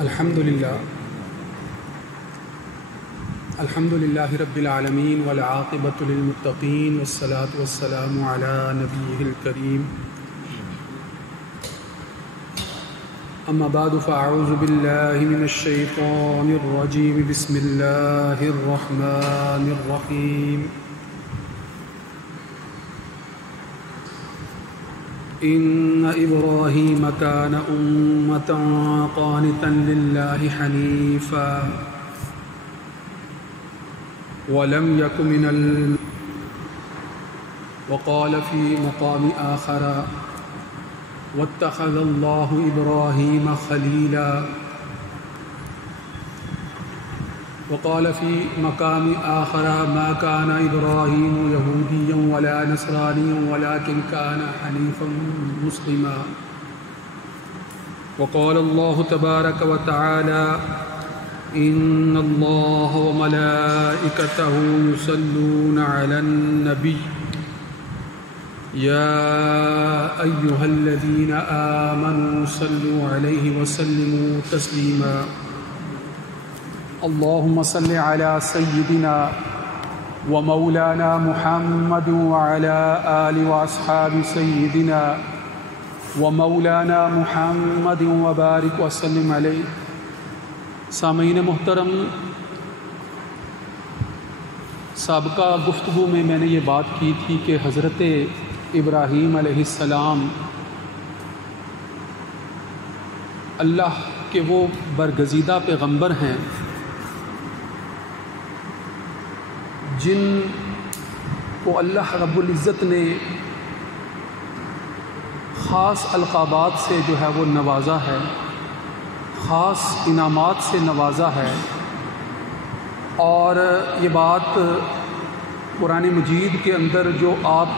الحمد للہ رب العالمین والعاقبۃ للمتقین والصلاة والسلام علی نبیہ الکریم اما بعد فاعوذ باللہ من الشیطان الرجیم بسم اللہ الرحمن الرحیم ان ابراہیم کان امۃ قانتا للہ حنیفا ولم یک من وقال فی مقام آخر واتخذ اللہ ابراہیم خلیلا وقال فی مقام آخر ما كان ابراہیم یہودیا ولا نصرانیا ولكن كان حنیفا مسلما وقال اللہ تبارک وتعالی ان اللہ وملائکتہ یصلون علی النبی یا ایہا الذین آمنوا صلوا علیہ وسلموا تسلیما اللہم صل علی سیدنا ومولانا محمد وعلی آل واصحاب سیدنا ومولانا محمد وبارک وسلم علیہ۔ سامعین محترم، سابقہ گفتگو میں نے یہ بات کی تھی کہ حضرت ابراہیم علیہ السلام اللہ کے وہ برگزیدہ پیغمبر ہیں جن کو اللہ رب العزت نے خاص القابات سے وہ نوازا ہے، خاص انعامات سے نوازا ہے، اور یہ بات قرآن مجید کے اندر جو آپ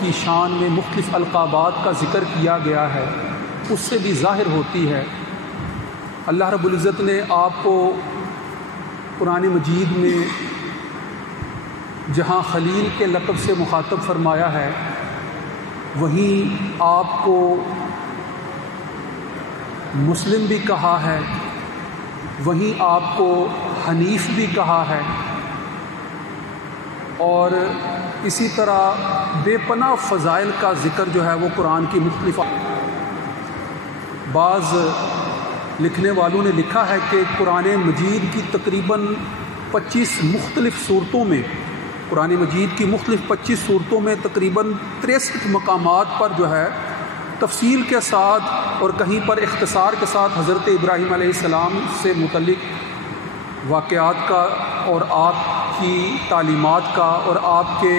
کی شان میں مختلف القابات کا ذکر کیا گیا ہے اس سے بھی ظاہر ہوتی ہے۔ اللہ رب العزت نے آپ کو قرآن مجید میں جہاں خلیل کے لقب سے مخاطب فرمایا ہے، وہیں آپ کو مسلم بھی کہا ہے، وہیں آپ کو حنیف بھی کہا ہے، اور اسی طرح بے پناہ فضائل کا ذکر وہ قرآن کی مختلف بعض لکھنے والوں نے لکھا ہے کہ قرآن مجید کی تقریباً 25 مختلف صورتوں میں، قرآن مجید کی مختلف 25 صورتوں میں تقریباً 63 مقامات پر تفصیل کے ساتھ اور کہیں پر اختصار کے ساتھ حضرت ابراہیم علیہ السلام سے متعلق واقعات کا اور آپ کی تعلیمات کا اور آپ کے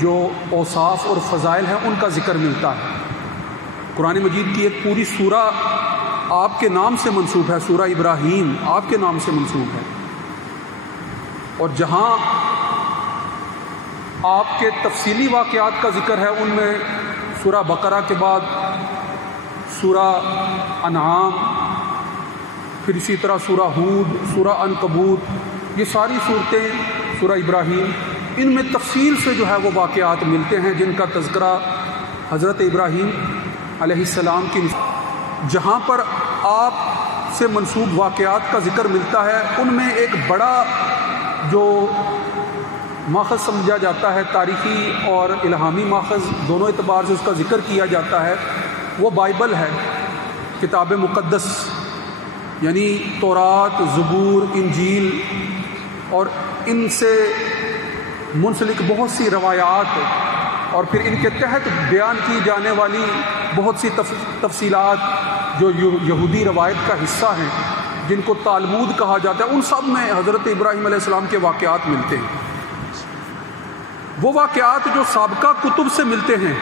جو اوصاف اور فضائل ہیں ان کا ذکر ملتا ہے۔ قرآن مجید کی ایک پوری سورہ آپ کے نام سے منسوب ہے، سورہ ابراہیم آپ کے نام سے منسوب ہے، اور جہاں آپ کے تفصیلی واقعات کا ذکر ہے ان میں سورہ بقرہ کے بعد سورہ انعام، پھر اسی طرح سورہ ہود، سورہ عنکبوت، یہ ساری صورتیں سورہ ابراہیم، ان میں تفصیل سے وہ واقعات ملتے ہیں جن کا تذکرہ حضرت ابراہیم علیہ السلام کی جہاں پر آپ سے منسوب واقعات کا ذکر ملتا ہے ان میں ایک بڑا جو ماخذ سمجھا جاتا ہے، تاریخی اور الہامی ماخذ دونوں اعتبار سے اس کا ذکر کیا جاتا ہے، وہ بائبل ہے، کتاب مقدس، یعنی تورات، زبور، انجیل اور ان سے منسلک بہت سی روایات، اور پھر ان کے تحت بیان کی جانے والی بہت سی تفصیلات جو یہودی روایت کا حصہ ہیں، جن کو تالمود کہا جاتا ہے، ان سب میں حضرت ابراہیم علیہ السلام کے واقعات ملتے ہیں۔ وہ واقعات جو سابقہ کتب سے ملتے ہیں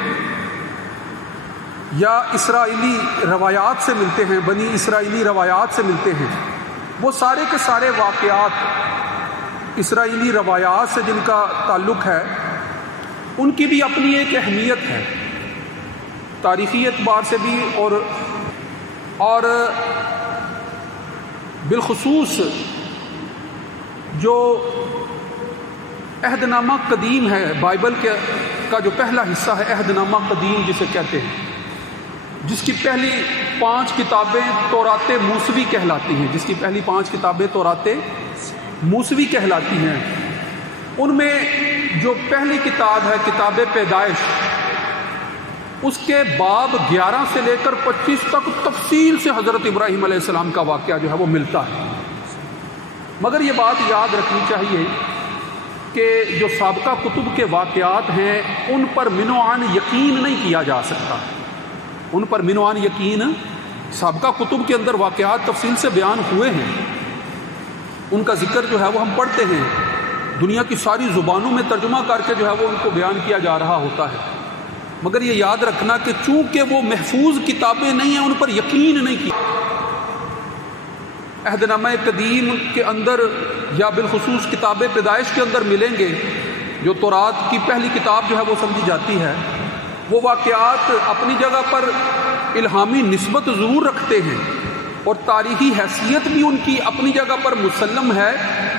یا اسرائیلی روایات سے ملتے ہیں، بنی اسرائیلی روایات سے ملتے ہیں، وہ سارے کے سارے واقعات اسرائیلی روایات سے جن کا تعلق ہے ان کی بھی اپنی ایک اہمیت ہے، تاریخی اعتبار سے بھی، اور بالخصوص جو عہد نامہ قدیم ہے، بائبل کا جو پہلا حصہ ہے عہد نامہ قدیم جسے کہتے ہیں، جس کی پہلی 5 کتابیں تورات موسوی کہلاتی ہیں، جس کی پہلی 5 کتابیں تورات موسوی کہلاتی ہیں، ان میں جو پہلی کتاب ہے کتاب پیدائش، اس کے باب 11 سے لے کر 25 تک تفصیل سے حضرت ابراہیم علیہ السلام کا واقعہ جو ہے وہ ملتا ہے۔ مگر یہ بات یاد رکھنی چاہیے کہ جو سابقہ کتب کے واقعات ہیں ان پر منوعاً یقین نہیں کیا جا سکتا، ان پر منوعاً یقین، سابقہ کتب کے اندر واقعات تفصیل سے بیان ہوئے ہیں، ان کا ذکر جو ہے وہ ہم پڑھتے ہیں، دنیا کی ساری زبانوں میں ترجمہ کر کے جو ہے وہ ان کو بیان کیا جا رہا ہوتا ہے، مگر یہ یاد رکھنا کہ چونکہ وہ محفوظ کتابیں نہیں ہیں ان پر یقین نہیں کیا۔ عہد نامہ قدیم کے اندر یا بالخصوص کتاب پیدائش کے اندر ملیں گے، جو تورات کی پہلی کتاب جو ہے وہ سمجھی جاتی ہے، وہ واقعات اپنی جگہ پر الہامی نسبت ضرور رکھتے ہیں اور تاریخی حیثیت بھی ان کی اپنی جگہ پر مسلم ہے،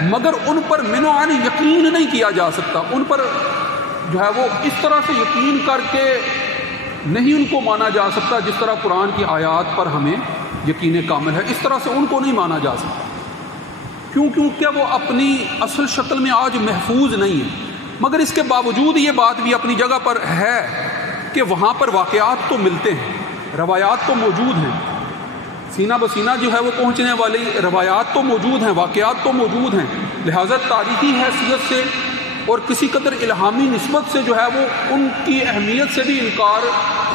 مگر ان پر منوعاً یقین نہیں کیا جا سکتا، ان پر جو ہے وہ اس طرح سے یقین کر کے نہیں ان کو مانا جا سکتا جس طرح قرآن کی آیات پر ہمیں یقین کامل ہے، اس طرح سے ان کو نہیں مانا جا سکتا، کیونکہ وہ اپنی اصل شکل میں آج محفوظ نہیں ہے۔ مگر اس کے باوجود یہ بات بھی اپنی جگہ پر ہے کہ وہاں پر واقعات تو ملتے ہیں، روایات تو موجود ہیں، سینہ بسینہ جو ہے وہ پہنچنے والی روایات تو موجود ہیں، واقعات تو موجود ہیں، لہٰذا تاریخی حیثیت سے اور کسی قدر الہامی نسبت سے جو ہے وہ ان کی اہمیت سے بھی انکار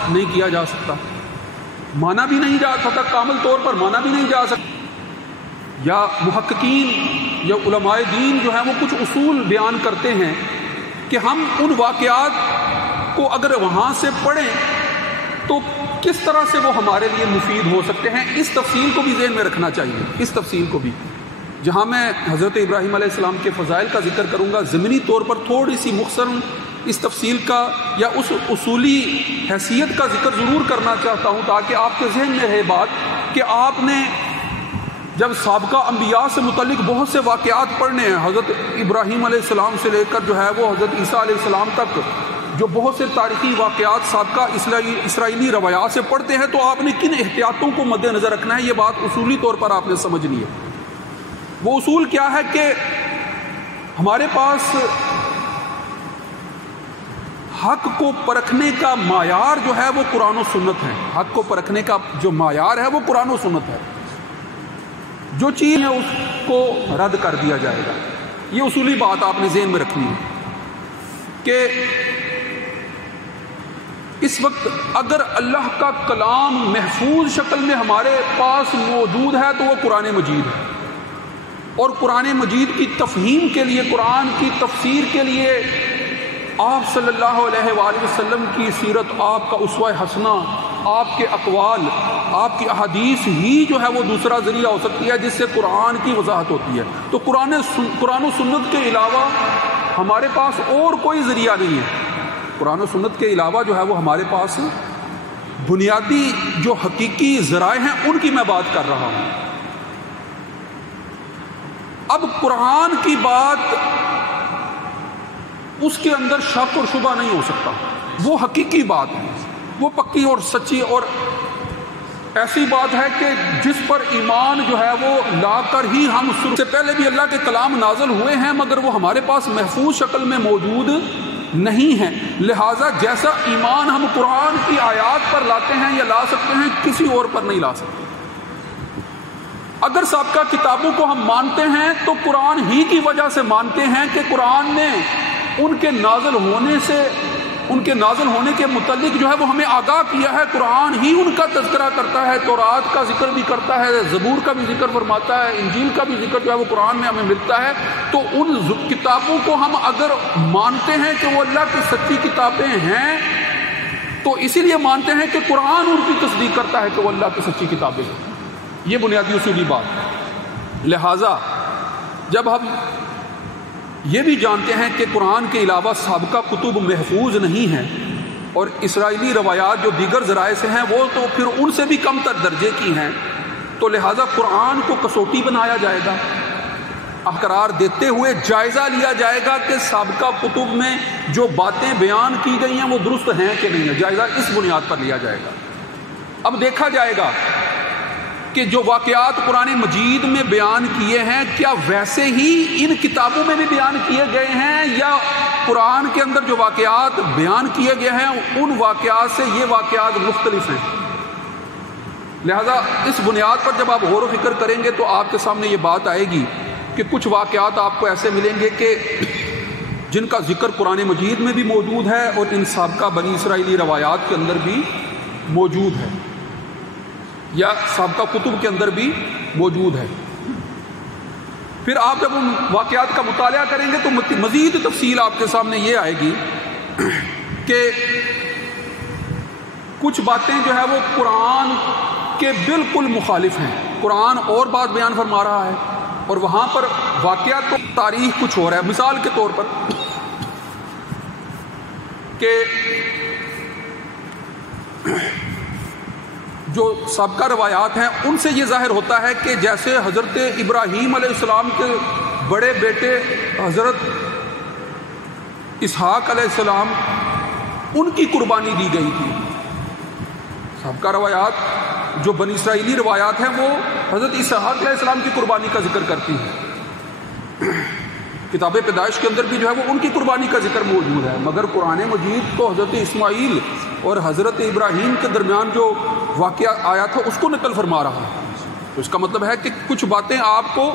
نہیں کیا جا سکتا، مانا بھی نہیں جا سکتا، کامل طور پر مانا بھی نہیں جا سکتا۔ یا محققین یا علماء دین جو ہیں وہ کچھ اصول بیان کرتے ہیں کہ ہم ان واقعات کو اگر وہاں سے پڑھیں تو کس طرح سے وہ ہمارے لیے مفید ہو سکتے ہیں، اس تفصیل کو بھی ذہن میں رکھنا چاہیے، اس تفصیل کو بھی۔ جہاں میں حضرت ابراہیم علیہ السلام کے فضائل کا ذکر کروں گا، ضمنی طور پر تھوڑی سی مختصر اس تفصیل کا یا اس اصولی حیثیت کا ذکر ضرور کرنا چاہتا ہوں تاکہ آپ کے ذہن میں رہے بات کہ آپ نے جب سابقہ انبیاء سے متعلق بہت سے واقعات پڑھنے ہیں، حضرت ابراہیم علیہ السلام سے لے کر جو ہے وہ حضرت عیسیٰ علیہ السلام تک جو بہت سے تاریخی واقعات سابقہ اسرائیلی روایات سے پڑھتے ہیں، تو آپ نے کن احتیاطوں کو مد نظر رکھنا ہے، یہ بات اصولی طور پر آپ نے سمجھنی ہے۔ وہ اصول کیا ہے کہ ہمارے پاس حق کو پرکھنے کا معیار جو ہے وہ قرآن و سنت ہے، حق کو پرکھنے کا جو معیار ہے وہ قرآن و سنت ہے، جو چیز ہے اس کو رد کر دیا جائے گا۔ یہ اصولی بات آپ نے ذہن میں رکھنی ہے کہ اس وقت اگر اللہ کا کلام محفوظ شکل میں ہمارے پاس موجود ہے تو وہ قرآن مجید ہے، اور قرآن مجید کی تفہیم کے لیے، قرآن کی تفسیر کے لیے آپ صلی اللہ علیہ وآلہ وسلم کی سیرت، آپ کا اسوہ حسنہ، آپ کے اقوال، آپ کی احادیث ہی جو ہے وہ دوسرا ذریعہ ہو سکتی ہے جس سے قرآن کی وضاحت ہوتی ہے۔ تو قرآن و سنت کے علاوہ ہمارے پاس اور کوئی ذریعہ نہیں ہے، قرآن و سنت کے علاوہ جو ہے وہ ہمارے پاس بنیادی جو حقیقی ذرائع ہیں ان کی میں بات کر رہا ہوں۔ اب قرآن کی بات، اس کے اندر شک اور شبہ نہیں ہو سکتا، وہ حقیقی بات ہے، وہ پکی اور سچی اور ایسی بات ہے کہ جس پر ایمان جو ہے وہ لا کر ہی ہم سے پہلے بھی اللہ کے کلام نازل ہوئے ہیں مگر وہ ہمارے پاس محفوظ شکل میں موجود نہیں ہیں، لہٰذا جیسا ایمان ہم قرآن کی آیات پر لاتے ہیں یا لا سکتے ہیں کسی اور پر نہیں لا سکتے۔ اگر سابقہ کتابوں کو ہم مانتے ہیں تو قرآن ہی کی وجہ سے مانتے ہیں کہ قرآن نے ان کے نازل ہونے سے، ان کے نازل ہونے کے متعلق جو ہے وہ ہمیں آگاہ کیا ہے، قرآن ہی ان کا تذکرہ کرتا ہے، تورات کا ذکر بھی کرتا ہے، زبور کا بھی ذکر فرماتا ہے، انجیل کا بھی ذکر جو ہے وہ قرآن میں ہمیں ملتا ہے۔ تو ان کتابوں کو ہم اگر مانتے ہیں کہ وہ اللہ کی سچی کتابیں ہیں تو اسی لیے مانتے ہیں کہ قرآن ان کی تصدیق کرتا ہے کہ وہ اللہ کی سچی کتابیں ہیں۔ یہ بنیادی اصولی بات۔ لہٰذا جب ہم یہ بھی جانتے ہیں کہ قرآن کے علاوہ سابقہ کتب محفوظ نہیں ہیں اور اسرائیلی روایات جو دیگر ذرائع سے ہیں وہ تو پھر ان سے بھی کم تر درجے کی ہیں، تو لہٰذا قرآن کو کسوٹی بنایا جائے گا، قرار دیتے ہوئے جائزہ لیا جائے گا کہ سابقہ کتب میں جو باتیں بیان کی گئی ہیں وہ درست ہیں کہ نہیں ہیں، جائزہ اس بنیاد پر لیا جائے گا۔ اب دیکھا جائے گا کہ جو واقعات قرآن مجید میں بیان کیے ہیں کیا ویسے ہی ان کتابوں میں بھی بیان کیے گئے ہیں، یا قرآن کے اندر جو واقعات بیان کیے گئے ہیں ان واقعات سے یہ واقعات مختلف ہیں۔ لہذا اس بنیاد پر جب آپ غور و فکر کریں گے تو آپ کے سامنے یہ بات آئے گی کہ کچھ واقعات آپ کو ایسے ملیں گے کہ جن کا ذکر قرآن مجید میں بھی موجود ہے اور ان سابقہ بنی اسرائیلی روایات کے اندر بھی موجود ہے، یا سابقہ کتب کے اندر بھی موجود ہے۔ پھر آپ جب ان واقعات کا مطالعہ کریں گے تو مزید تفصیل آپ کے سامنے یہ آئے گی کہ کچھ باتیں جو ہے وہ قرآن کے بالکل مخالف ہیں، قرآن اور بات بیان فرما رہا ہے اور وہاں پر واقعات تو تاریخ کچھ اور ہے۔ مثال کے طور پر کہ جو سابقہ روایات ہیں ان سے یہ ظاہر ہوتا ہے کہ جیسے حضرت ابراہیم علیہ السلام کے بڑے بیٹے حضرت اسحاق علیہ السلام ان کی قربانی دی گئی تھی۔ سابقہ روایات جو بنی اسرائیلی روایات ہیں وہ حضرت اسحاق علیہ السلام کی قربانی کا ذکر کرتی ہیں۔ کتاب پیدائش کے اندر بھی جو ہے وہ ان کی قربانی کا ذکر موجود ہے، مگر قرآن مجید تو حضرت اسماعیل اور حضرت ابراہیم کے درمیان جو واقعہ آیا تھا اس کو نقل فرما رہا ہے۔ تو اس کا مطلب ہے کہ کچھ باتیں آپ کو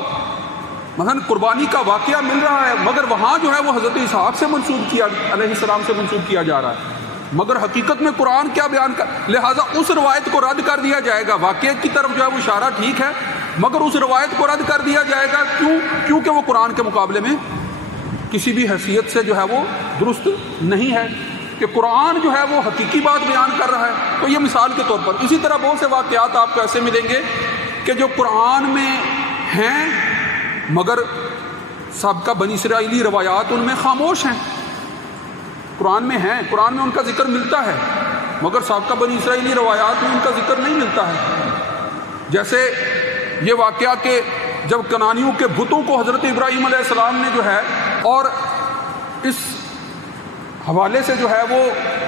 مثلا قربانی کا واقعہ مل رہا ہے مگر وہاں جو ہے وہ حضرت اسحاق سے منسوب کیا علیہ السلام سے منسوب کیا جا رہا ہے، مگر حقیقت میں قرآن کیا بیان کر، لہٰذا اس روایت کو رد کر دیا جائے گا۔ واقعے کی طرف جو ہے وہ اشارہ ٹھیک ہے مگر اس روایت کو رد کر دیا جائے گا، کیونکہ وہ قرآن کے مقابلے میں کسی بھی حیثیت سے جو ہے وہ درست نہیں ہے، کہ قرآن جو ہے وہ حقیقی بات بیان کر رہا ہے۔ تو یہ مثال کے طور پر اسی طرح بہت سے واقعات آپ کو ایسے ملیں گے کہ جو قرآن میں ہیں مگر سابقہ بنی اسرائیلی روایات ان میں خاموش ہیں۔ قرآن میں ہیں، قرآن میں ان کا ذکر ملتا ہے مگر سابقہ بنی اسرائیلی روایات میں ان کا ذکر نہیں ملتا ہے۔ جیسے یہ واقعہ کہ جب کنانیوں کے بتوں کو حضرت ابراہیم علیہ السلام نے جو ہے، اور اس حوالے سے جو ہے وہ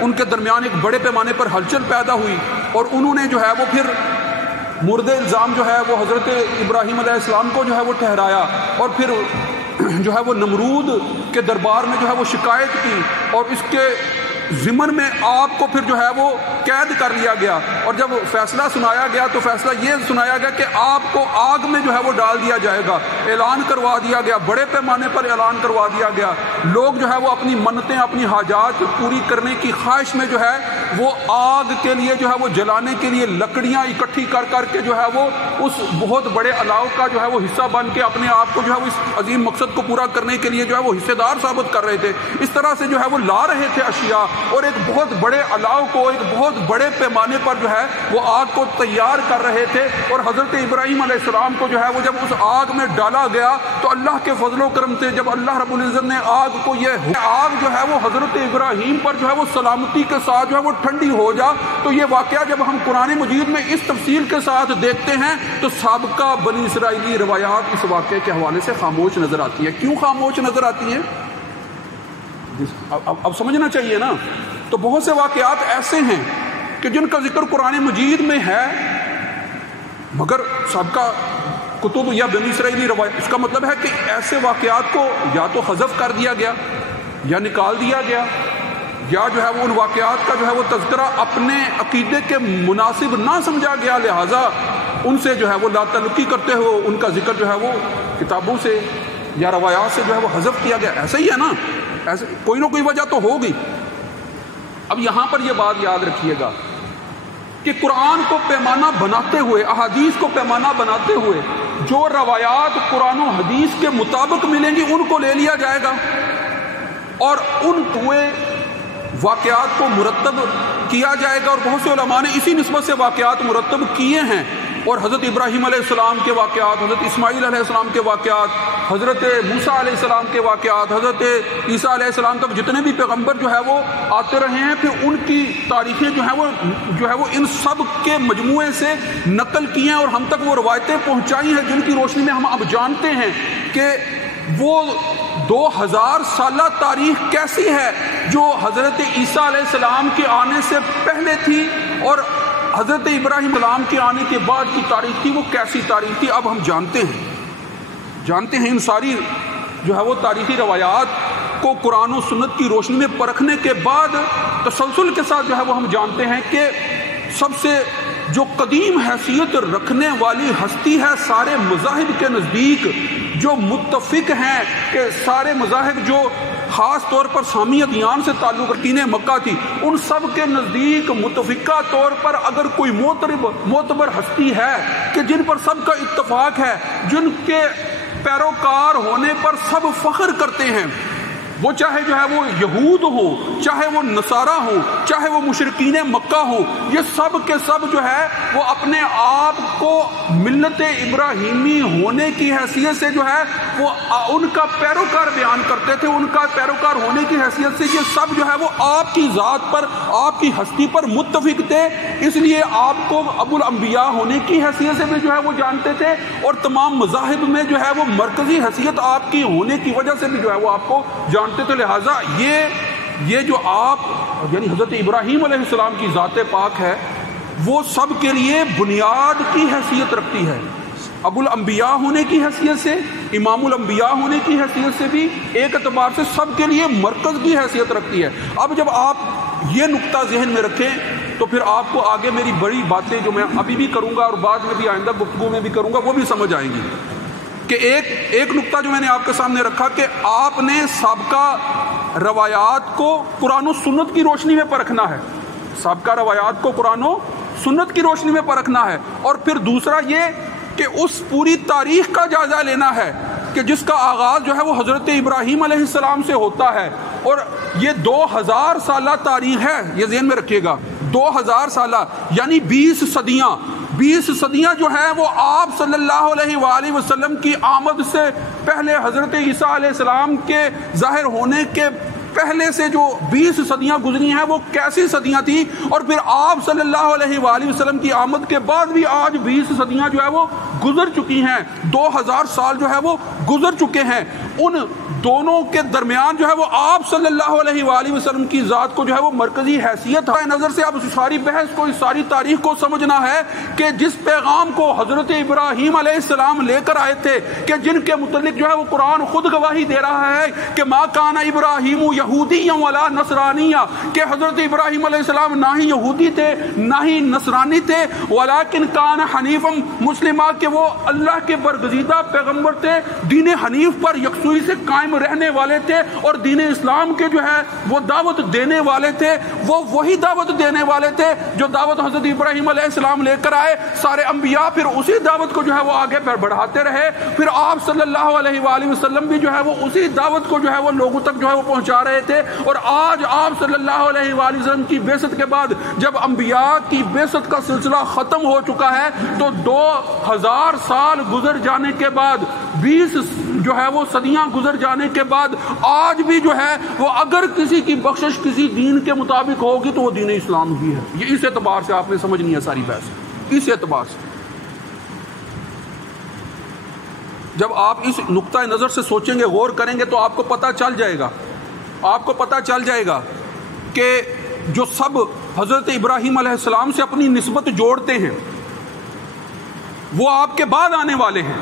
ان کے درمیان ایک بڑے پیمانے پر ہلچل پیدا ہوئی اور انہوں نے جو ہے وہ پھر مرد الزام جو ہے وہ حضرت ابراہیم علیہ السلام کو جو ہے وہ ٹھہرایا، اور پھر جو ہے وہ نمرود کے دربار میں جو ہے وہ شکایت کی اور اس کے ضمن میں آپ کو پھر جو ہے وہ قید کر لیا گیا، اور جب فیصلہ سنایا گیا تو فیصلہ یہ سنایا گیا کہ آپ کو آگ میں جو ہے وہ ڈال دیا جائے گا۔ اعلان کروا دیا گیا، بڑے پیمانے پر اعلان کروا دیا گیا۔ لوگ جو ہے وہ اپنی منتیں، اپنی حاجات پوری کرنے کی خواہش میں جو ہے وہ آگ کے لیے جو ہے وہ جلانے کے لیے لکڑیاں اکٹھی کر کر کے جو ہے وہ اس بہت بڑے الاؤ کا جو ہے وہ حصہ بن کے اپنے آپ کو جو ہے وہ اس عظیم مقصد کو پورا کرنے کے لیے جو ہے وہ حصے دار ثابت کر رہے تھے۔ اس طرح سے جو ہے وہ لا رہے تھے اشیاء، اور ایک بہت بڑے الاؤ کو ایک بہت بڑے پیمانے پر جو ہے وہ آگ کو تیار کر رہے تھے، اور حضرت ابراہیم علیہ السلام کو جو ہے وہ جب اس آگ میں ڈالا گیا تو اللہ کے فضل و کرم سے جب اللہ رب العزت نے آگ کو یہ آگ جو ہے وہ حضرت ابراہیم پر جو ہے وہ سلامتی کے ساتھ جو ہے وہ ٹھنڈی ہو جا، تو یہ واقعہ جب ہم قرآن مجید میں اس تفصیل کے ساتھ دیکھتے ہیں تو سابقہ بنی اسرائیلی روایات اس واقعے کے حوالے سے خاموش نظر آتی ہے۔ کیوں خاموش نظر آتی ہے؟ اب سمجھنا چاہیے نا۔ تو بہت سے واقعات ایسے ہیں کہ جن کا ذکر قرآن مجید میں ہے مگر سابقہ کتب یا بنی اسرائیلی روایت، اس کا مطلب ہے کہ ایسے واقعات کو یا تو حذف کر دیا گیا یا نکال دیا گیا، یا جو ہے وہ ان واقعات کا جو ہے وہ تذکرہ اپنے عقیدے کے مناسب نہ سمجھا گیا، لہٰذا ان سے جو ہے وہ لا تعلقی کرتے ہوئے ان کا ذکر جو ہے وہ کتابوں سے یا روایات سے جو ہے وہ حذف کیا گیا۔ ایسا ہی ہے نا، ایسے کوئی نہ کوئی وجہ تو ہوگی۔ اب یہاں پر یہ بات یاد رکھیے گا کہ قرآن کو پیمانہ بناتے ہوئے، احادیث کو پیمانہ بناتے ہوئے جو روایات قرآن و حدیث کے مطابق ملیں گی ان کو لے لیا جائے گا، اور ان ہوئے واقعات کو مرتب کیا جائے گا۔ اور بہت سے علماء نے اسی نسبت سے واقعات مرتب کیے ہیں، اور حضرت ابراہیم علیہ السلام کے واقعات، حضرت اسماعیل علیہ السلام کے واقعات، حضرت موسیٰ علیہ السلام کے واقعات، حضرت عیسیٰ علیہ السلام تک جتنے بھی پیغمبر جو ہے وہ آتے رہے ہیں، پھر ان کی تاریخیں جو ہے وہ ان سب کے مجموعے سے نقل کی ہیں اور ہم تک وہ روایتیں پہنچائی ہیں، جن کی روشنی میں ہم اب جانتے ہیں کہ وہ 2000 سالہ تاریخ کیسی ہے جو حضرت عیسیٰ علیہ السلام کے آنے سے پہلے تھی، اور حضرت ابراہیم السلام کے آنے کے بعد کی تاریخ تھی وہ کیسی تاریخ تھی اب ہم جانتے ہیں ان ساری جو ہے وہ تاریخی روایات کو قرآن و سنت کی روشنی میں پرکھنے کے بعد تسلسل کے ساتھ جو ہے وہ ہم جانتے ہیں کہ سب سے جو قدیم حیثیت رکھنے والی ہستی ہے سارے مذاہب کے نزدیک، جو متفق ہیں کہ سارے مذاہب جو خاص طور پر سامی ادیان سے تعلق رکھتی مکہ تھی، ان سب کے نزدیک متفقہ طور پر اگر کوئی معتبر ہستی ہے کہ جن پر سب کا اتفاق ہے، جن کے پیروکار ہونے پر سب فخر کرتے ہیں، وہ چاہے جو ہے وہ یہود ہو، چاہے وہ نصارہ ہو، چاہے وہ مشرکین مکہ ہو، یہ سب کے سب جو ہے وہ اپنے آپ کو ملت ابراہیمی ہونے کی حیثیت سے جو ہے وہ ان کا پیروکار بیان کرتے تھے، ان کا پیروکار ہونے کی حیثیت سے یہ سب جو ہے وہ آپ کی ذات پر، آپ کی ہستی پر متفق تھے، اس لیے آپ کو ابو الانبیاء ہونے کی حیثیت سے بھی جو ہے وہ جانتے تھے، اور تمام مذاہب میں جو ہے وہ مرکزی حیثیت آپ کی ہونے کی وجہ سے بھی جو ہے وہ آپ کو جانتے تھے۔ لہٰذا یہ جو آپ یعنی حضرت ابراہیم علیہ السلام کی ذات پاک ہے وہ سب کے لیے بنیاد کی حیثیت رکھتی ہے، ابو الانبیاء ہونے کی حیثیت سے، امام الانبیاء ہونے کی حیثیت سے بھی ایک اعتبار سے سب کے لیے مرکز کی حیثیت رکھتی ہے۔ اب جب آپ یہ نقطہ ذہن میں رکھیں تو پھر آپ کو آگے میری بڑی باتیں جو میں ابھی بھی کروں گا اور بعد میں بھی آئندہ گفتگو میں بھی کروں گا وہ بھی سمجھ آئیں گی کہ ایک نقطہ جو میں نے آپ کے سامنے رکھا کہ آپ نے سابقہ روایات کو قرآن و سنت کی روشنی میں پرکھنا ہے، سابقہ روایات کو قرآن و سنت کی روشنی میں پرکھنا ہے، اور پھر دوسرا یہ کہ اس پوری تاریخ کا جائزہ لینا ہے کہ جس کا آغاز جو ہے وہ حضرت ابراہیم علیہ السلام سے ہوتا ہے، اور یہ 2000 سالہ تاریخ ہے، یہ ذہن میں رکھیے گا، 2000 سالہ یعنی 20 صدیاں جو ہیں وہ آپ صلی اللہ علیہ وآلہ وسلم کی آمد سے پہلے، حضرت عیسیٰ علیہ السلام کے ظاہر ہونے کے پہلے سے جو 20 صدیاں گزری ہیں وہ کیسی صدیاں تھیں، اور پھر آپ صلی اللہ علیہ وآلہ وسلم کی آمد کے بعد بھی آج 20 صدیاں جو ہے وہ گزر چکی ہیں، 2000 سال جو ہے وہ گزر چکے ہیں، ان دونوں کے درمیان جو ہے وہ آپ صلی اللہ علیہ وآلہ وسلم کی ذات کو جو ہے وہ مرکزی حیثیت ہے۔ نظر سے اب اس ساری بحث کو، اس ساری تاریخ کو سمجھنا ہے کہ جس پیغام کو حضرت ابراہیم علیہ السلام لے کر آئے تھے، کہ جن کے متعلق جو ہے وہ قرآن خود گواہی دے رہا ہے کہ ما کان ابراہیم یہودیا ولا نصرانیا، کہ حضرت ابراہیم علیہ السلام نہ ہی یہودی تھے نہ ہی نصرانی تھے، ولیکن کان حنیفا مسلما، کہ وہ اللہ کے برگزیدہ پیغمبر تھے، دین حنیف پر یکسوئی سے قائم رہنے والے تھے، اور دین اسلام کے جو ہے وہ دعوت دینے والے تھے، وہ وہی دعوت دینے والے تھے جو دعوت حضرت ابراہیم علیہ السلام لے کر آئے۔ سارے انبیاء پھر اسی دعوت کو جو ہے وہ آگے بڑھاتے رہے، پھر آپ صلی اللہ علیہ وآلہ وسلم بھی جو ہے وہ اسی دعوت کو جو ہے وہ لوگوں تک جو ہے وہ پہنچا رہے تھے، اور آج آپ صلی اللہ علیہ وآلہ وسلم کی بعثت کے بعد جب انبیاء کی بعثت کا سلسلہ ختم ہو چکا ہے تو 2000 سال گزر جانے کے بعد، 20 جو ہے وہ صدیاں گزر جانے کے بعد آج بھی جو ہے وہ اگر کسی کی بخشش کسی دین کے مطابق ہوگی تو وہ دین اسلام ہی ہے۔ یہ اس اعتبار سے آپ نے سمجھنی ہے ساری بحث، اس اعتبار سے جب آپ اس نقطہ نظر سے سوچیں گے، غور کریں گے تو آپ کو پتہ چل جائے گا کہ جو سب حضرت ابراہیم علیہ السلام سے اپنی نسبت جوڑتے ہیں وہ آپ کے بعد آنے والے ہیں۔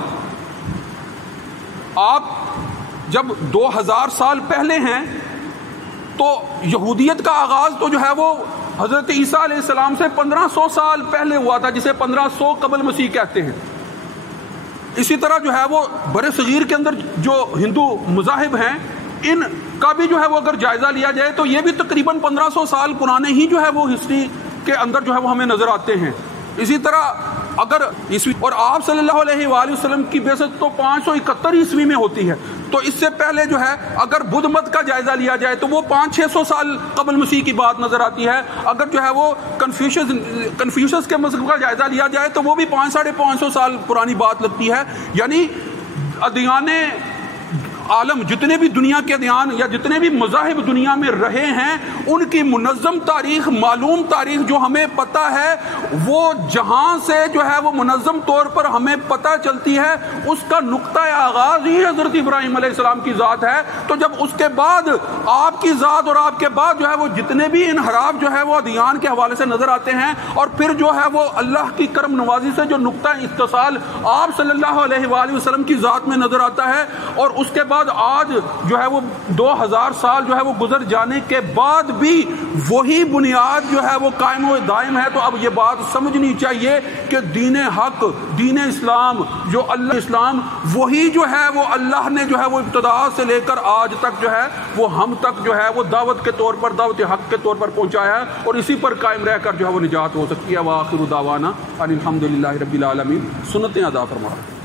آپ جب 2000 سال پہلے ہیں تو یہودیت کا آغاز تو جو ہے وہ حضرت عیسیٰ علیہ السلام سے 1500 سال پہلے ہوا تھا، جسے 1500 قبل مسیح کہتے ہیں۔ اسی طرح جو ہے وہ برِ صغیر کے اندر جو ہندو مذاہب ہیں ان کا بھی جو ہے وہ اگر جائزہ لیا جائے تو یہ بھی تقریباً 1500 سال پرانے ہی جو ہے وہ ہسٹری کے اندر جو ہے وہ ہمیں نظر آتے ہیں۔ اسی طرح اگر عیسوی اور آپ صلی اللہ علیہ وآلہ وسلم کی بعثت تو 571 عیسوی میں ہوتی ہے، تو اس سے پہلے جو ہے اگر بدھ مت کا جائزہ لیا جائے تو وہ 500-600 سال قبل مسیح کی بات نظر آتی ہے۔ اگر جو ہے وہ کنفیوشس کے مذہب کا جائزہ لیا جائے تو وہ بھی 500-550 سال پرانی بات لگتی ہے۔ یعنی ادیان عالم جتنے بھی دنیا کے ادیان یا جتنے بھی مذاہب دنیا میں رہے ہیں ان کی منظم تاریخ، معلوم تاریخ جو ہمیں پتہ ہے، وہ جہاں سے جو ہے وہ منظم طور پر ہمیں پتہ چلتی ہے، اس کا نقطہ آغاز ہی حضرت ابراہیم علیہ السلام کی ذات ہے۔ تو جب اس کے بعد آپ کی ذات اور آپ کے بعد جو ہے وہ جتنے بھی انحراف جو ہے وہ ادیان کے حوالے سے نظر آتے ہیں، اور پھر جو ہے وہ اللہ کی کرم نوازی سے جو نقطہ اتصال آپ صلی اللہ علیہ وآلہ وسلم کی ذات میں نظر آتا ہے، اور اس کے بعد آج جو ہے وہ 2000 سال جو ہے وہ گزر جانے کے بعد بھی وہی بنیاد جو ہے وہ قائم و دائم ہے۔ تو اب یہ بات سمجھنی چاہیے کہ دین حق، دین اسلام، جو اللہ اسلام، وہی جو ہے وہ اللہ نے جو ہے وہ ابتدا سے لے کر آج تک جو ہے وہ ہم تک جو ہے وہ دعوت کے طور پر، دعوت حق کے طور پر پہنچایا ہے، اور اسی پر قائم رہ کر جو ہے وہ نجات ہو سکتی ہے۔ وآخر دعوانا ان الحمد للہ رب العالمین۔ سنتیں ادا فرمائیں۔